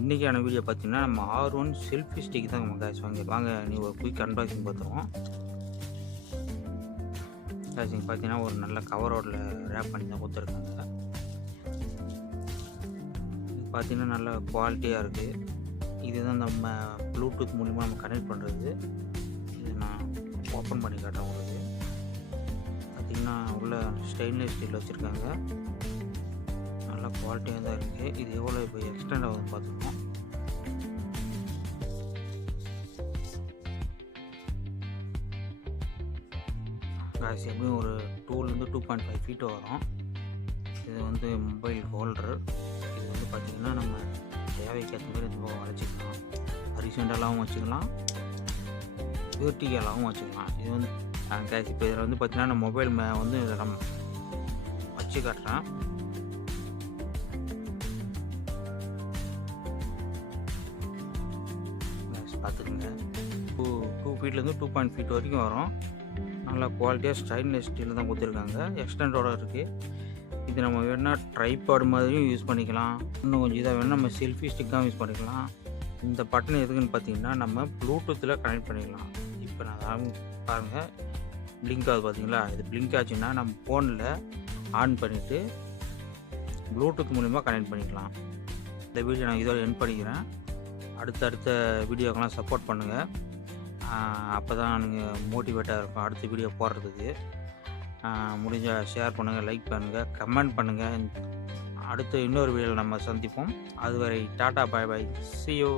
இன்றைக்கான வீடியோ பார்த்தீங்கன்னா நம்ம R1 செல்ஃபி ஸ்டிக் தான் guys வாங்க நீ ஒரு குயிக் அன்பாக்சிங் பார்த்துருவோம். guys இங்கே பார்த்தீங்கன்னா ஒரு நல்ல கவரோட ரேப் பண்ணி தான் கொடுத்துருக்காங்க. இது பார்த்தீங்கன்னா நல்ல குவாலிட்டியாக இருக்குது. இதுதான் நம்ம ப்ளூடூத் மூலிமா நம்ம கனெக்ட் பண்ணுறது. இது நான் ஓப்பன் பண்ணி காட்டுறேன் உங்களுக்கு. பார்த்தீங்கன்னா உள்ள ஸ்டெயின்லெஸ் ஸ்டீல் வச்சுருக்காங்க. நல்லா குவாலிட்டியாக தான் இருக்குது. இது எவ்வளோ இப்போ எக்ஸ்டெண்ட் ஆகுதுன்னு பார்த்துக்கணும். காசு எப்படியும் ஒரு 2 to 2.5 feet வரும். இது வந்து மொபைல் ஹோல்டரு. இது வந்து பார்த்திங்கன்னா நம்ம தேவைக்கு ஏற்ற மாதிரி இது வளைச்சிக்கலாம். ஹரிசாண்டலாகவும் வச்சுக்கலாம், வெர்டிகலாகவும் வச்சுக்கலாம். இது வந்து கேஸ் இப்போ இதில் வந்து பார்த்திங்கன்னா நம்ம மொபைல் வந்து இதை நம்ம வச்சு காட்டுறேன். பார்த்துக்குங்க. 2 feetலேருந்து 2.5 feet வரைக்கும் வரும். நல்லா குவாலிட்டியாக ஸ்டைன்லெஸ் ஸ்டீல் தான் கொடுத்துருக்காங்க. எக்ஸ்டெண்டோட இருக்குது. இது நம்ம வேணால் ட்ரைபாட் மாதிரியும் யூஸ் பண்ணிக்கலாம். இன்னும் கொஞ்சம் இதாக வேணால் நம்ம செல்ஃபி ஸ்டிக்காகவும் யூஸ் பண்ணிக்கலாம். இந்த பட்டன் எதுக்குன்னு பார்த்தீங்கன்னா நம்ம ப்ளூடூத்தில் கனெக்ட் பண்ணிக்கலாம். இப்போ நான் பாருங்கள் பிளிங்க் ஆகுது பார்த்தீங்களா? இது பிளிங்க் ஆச்சுன்னா நம்ம ஃபோனில் ஆன் பண்ணிவிட்டு ப்ளூடூத் மூலிமா கனெக்ட் பண்ணிக்கலாம். இந்த வீடியோ நான் இதோட எண்ட் பண்ணிக்கிறேன். அடுத்த வீடியோக்கெல்லாம் சப்போர்ட் பண்ணுங்கள். அப்போ தான் நீங்கள் மோட்டிவேட்டாக இருக்கும் அடுத்த வீடியோ போடுறதுக்கு. முடிஞ்சால் ஷேர் பண்ணுங்கள், லைக் பண்ணுங்கள், கமெண்ட் பண்ணுங்கள். அடுத்த இன்னொரு வீடியோவில் நம்ம சந்திப்போம். அதுவரை டாடா, பாய் பாய், see you.